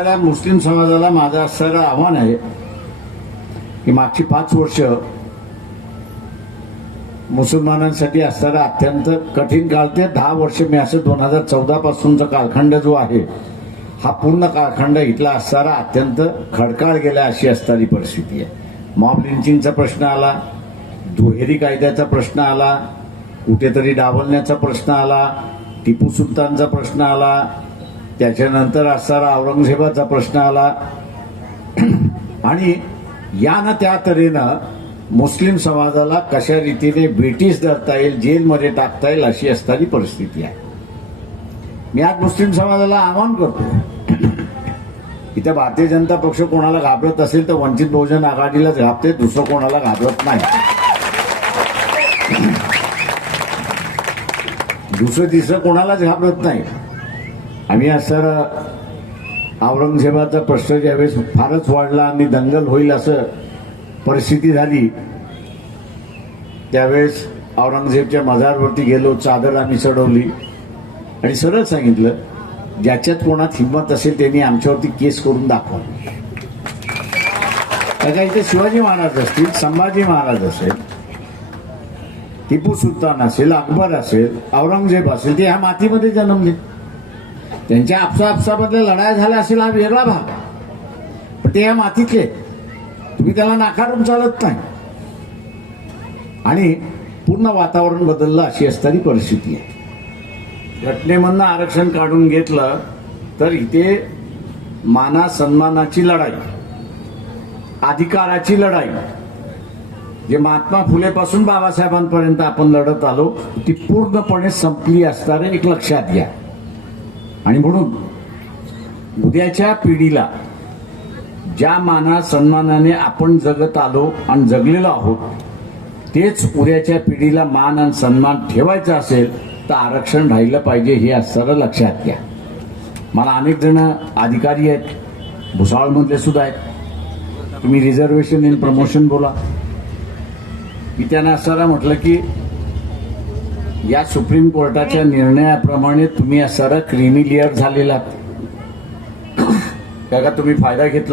असणाऱ्या मुस्लिम समाजाला माझं असणारं आव्हान आहे की मागची पाच वर्ष मुसलमानांसाठी असणारा अत्यंत कठीण काळ ते दहा वर्ष मी असं दोन हजार चौदा पासूनचा कालखंड जो आहे हा पूर्ण कालखंड इथला असणारा अत्यंत खडकाळ गेला अशी असणारी परिस्थिती आहे. मॉब लिंचिंगचा प्रश्न आला दुहेरी कायद्याचा प्रश्न आला कुठेतरी डावलण्याचा प्रश्न आला टिपू सुलतानचा प्रश्न आला त्याच्यानंतर असणारा औरंगजेबाचा प्रश्न आला. आणि या ना त्या तऱ्हेनं मुस्लिम समाजाला कशा रीतीने ब्रिटिश धरता येईल जेलमध्ये टाकता येईल अशी असणारी परिस्थिती आहे. मी आज मुस्लिम समाजाला आवाहन करतो. इथं भारतीय जनता पक्ष कोणाला घाबरत असेल तर वंचित बहुजन आघाडीलाच घाबते दुसरं कोणाला घाबरत नाही. दुसरं तिसरं कोणालाच घाबरत नाही. आम्ही असं औरंगजेबाचा प्रश्न ज्यावेळेस फारच वाढला आणि दंगल होईल असं परिस्थिती झाली त्यावेळेस औरंगजेबच्या मजारवरती गेलो चादर आम्ही चढवली. आणि सरळ सांगितलं ज्याच्यात कोणात हिंमत असेल त्यांनी आमच्यावरती केस करून दाखवा. त्याच्या इथे शिवाजी महाराज असतील संभाजी महाराज असेल टिपू सुलतान असेल अकबर असेल औरंगजेब असेल ते ह्या मातीमध्ये जन्मले. त्यांच्या आपसा आपसामधल्या लढाया झाल्या असेल हा वेगळा भाग. पण ते या मातीतले. तुम्ही त्याला नाकारून चालत नाही. आणि पूर्ण वातावरण बदललं अशी असणारी परिस्थिती आहे. घटनेमधनं आरक्षण काढून घेतलं तर इथे माना सन्मानाची लढाई अधिकाराची लढाई जे महात्मा फुलेपासून बाबासाहेबांपर्यंत आपण लढत आलो ती पूर्णपणे संपली असणारे एक लक्षात घ्या. आणि म्हणून उद्याच्या पिढीला ज्या माना सन्मानाने आपण जगत आलो आणि जगलेलो आहोत तेच उद्याच्या पिढीला मान आणि सन्मान ठेवायचा असेल तर आरक्षण राहिलं पाहिजे हे असणारं लक्षात घ्या. मला अनेक जण अधिकारी आहेत भुसावळमधले सुद्धा आहेत. तुम्ही रिझर्वेशन इन प्रमोशन बोला. मी त्यांना असताना म्हटलं की या सुप्रीम कोर्टाच्या निर्णयाप्रमाणे तुम्ही सर क्रिमिलिअर झालेला का तुम्ही फायदा घेतला?